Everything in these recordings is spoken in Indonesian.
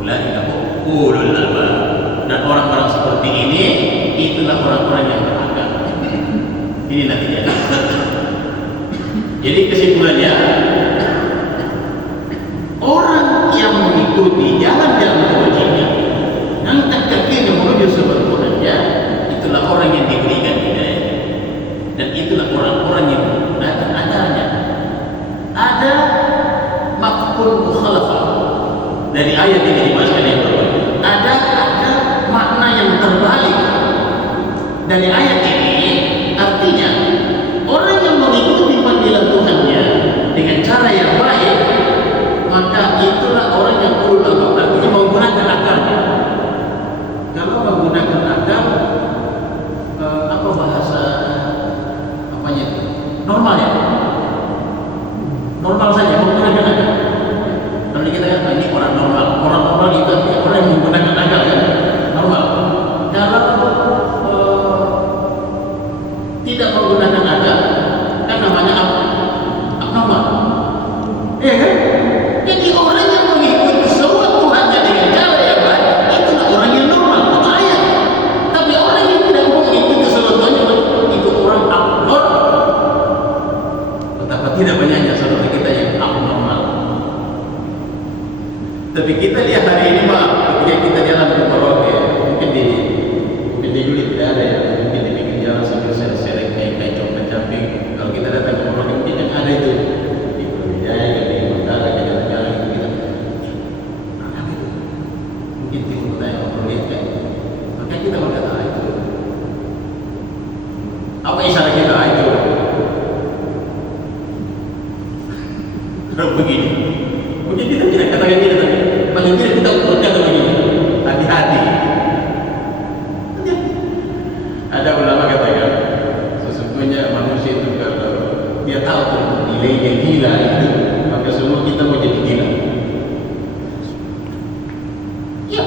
Ulaika ulul albab. Dan orang-orang seperti ini itulah orang-orang yang berakal. Ini nantinya. Jadi kesimpulannya, orang yang mengikuti jalan-jalan kewajiban, angkat kakinya menuju sebab Tuhannya, itulah orang yang diberikan hidayah. Dan itulah orang-orang yang menggunakan adanya. Ada mafhum mukhalafah dari ayat ini dimasukkan yang berbeda. Ada makna yang terbalik dari ayat ini. Artinya orang yang mengikuti panggilan Tuhannya dengan cara yang baik, maka itulah orang yang ulul albab. Artinya menggunakan akalnya. Kalau menggunakan akal, apa bahasa apanya itu? Normal ya? Normal saja menggunakan akal. Kalau kita katakan ini orang normal. Orang normal itu artinya orang yang menggunakan akal kan? Normal. Kalau tidak menggunakan akal, kan namanya apa? Abnormal. Iya kan? Jadi orang yang mengikuti semua Tuhannya dengan cara yang baik, itulah orang yang normal. Kata ayat. Tapi orang yang tidak mengikuti semua Tuhannya, itu orang abnormal. Betapa tidak banyaknya saudara kita yang abnormal. Tapi kita lihat hari ini Pak, ketika kita jalan ke Merauke, mungkin di Juli tidak ada ya, mungkin di pinggir jalan sambil seret-seret kayak camping. Kalau kita datang ke Merauke mungkin yang ada itu di Brawijaya, di Utara, di jalan-jalan itu kita apa itu? Mungkin di Utara yang perlu lihat kan? Maka kita berkata itu. Apa isyarat kita itu? Kalau begini, mungkin kita tidak katakan kita tadi. Paling tidak kita berkata begini, hati-hati. Ada ulama katakan, sesungguhnya manusia itu kalau dia tahu tentang nilainya gila itu, maka semua kita mau jadi gila. Ya,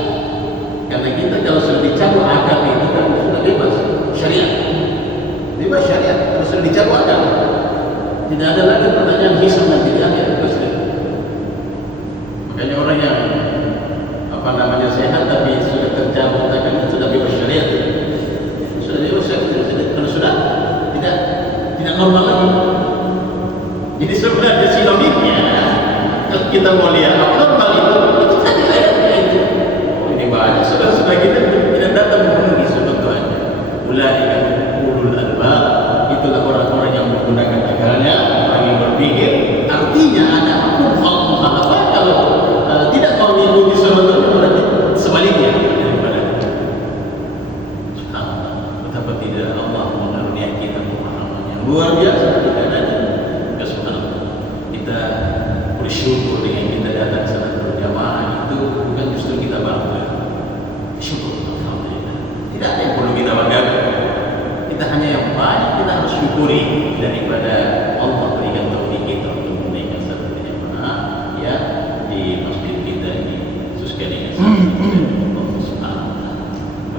karena kita kalau sudah dicabut akal itu kan sudah bebas syariat. Bebas syariat, kalau sudah dicabut akal, tidak ada lagi pertanyaan hisab dan tidak ada. Makanya orang yang sehat tapi sudah tercabut akan sudah bebas syariat. Sudah bebas syariat, kalau sudah tidak normal lagi. Jadi sebenarnya sinonimnya kalau kita mau lihat abnormal itu tadi ayatnya itu. Ini banyak saudara-saudara kita tidak datang memenuhi sebetulnya. Ulaika ulul albab, itulah orang-orang yang menggunakan akalnya, orang yang berpikir. Artinya ada hukum mukhalafah kalau tidak mau mengikuti sebetulnya berarti sebaliknya daripada betapa tidak Allah mengaruniai kita pemahaman yang luar biasa. Tidak ada kita bersyukur dengan kita datang salat berjamaah itu bukan justru kita bangga. Syukur alhamdulillah. Tidak ada yang perlu kita banggakan. Kita hanya yang baik kita harus syukuri daripada Allah berikan taufik kita untuk menunaikan salat berjamaah ya di masjid kita ini. Sekali Allah Subhanahu wa taala.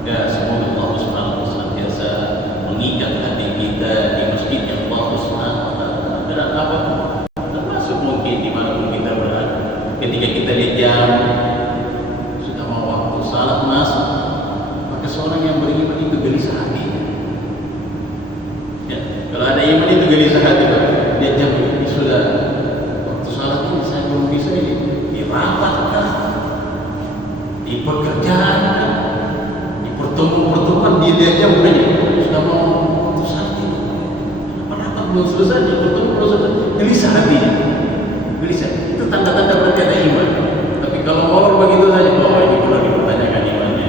Maka semoga Allah Subhanahu wa taala senantiasa mengikat hati kita di masjid yang Allah Subhanahu wa taala. Dan apa termasuk mungkin di mana pun kita berada. Ketika kita lihat jam sudah mau waktu salat masuk, maka seorang yang beriman itu gelisah hati. Ya, kalau ada iman itu gelisah hati, dia jam ini sudah waktu salat ini saya belum bisa di rapat kah? Di pekerjaan, di pertemuan dia diajak bukannya sudah mau waktu saat itu kenapa belum selesai, pertemuan belum selesai, gelisah hatinya, gelisah. Itu tanda-tanda berarti ada iman. Tapi kalau mau begitu saja, oh ini perlu dipertanyakan imannya.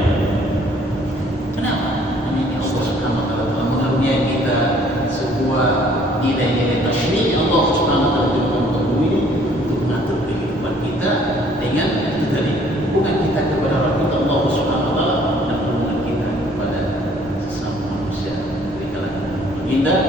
Kenapa? Ini Allah Subhanahu wa taala telah mengaruniai kita sebuah nilai-nilai tasyri' Allah Subhanahu wa taala untuk bumi ini untuk mengatur kehidupan kita dengan itu tadi. Hubungan kita kepada Rabb kita Allah Subhanahu wa taala dan hubungan kita kepada sesama manusia. Jadi kalau menghindar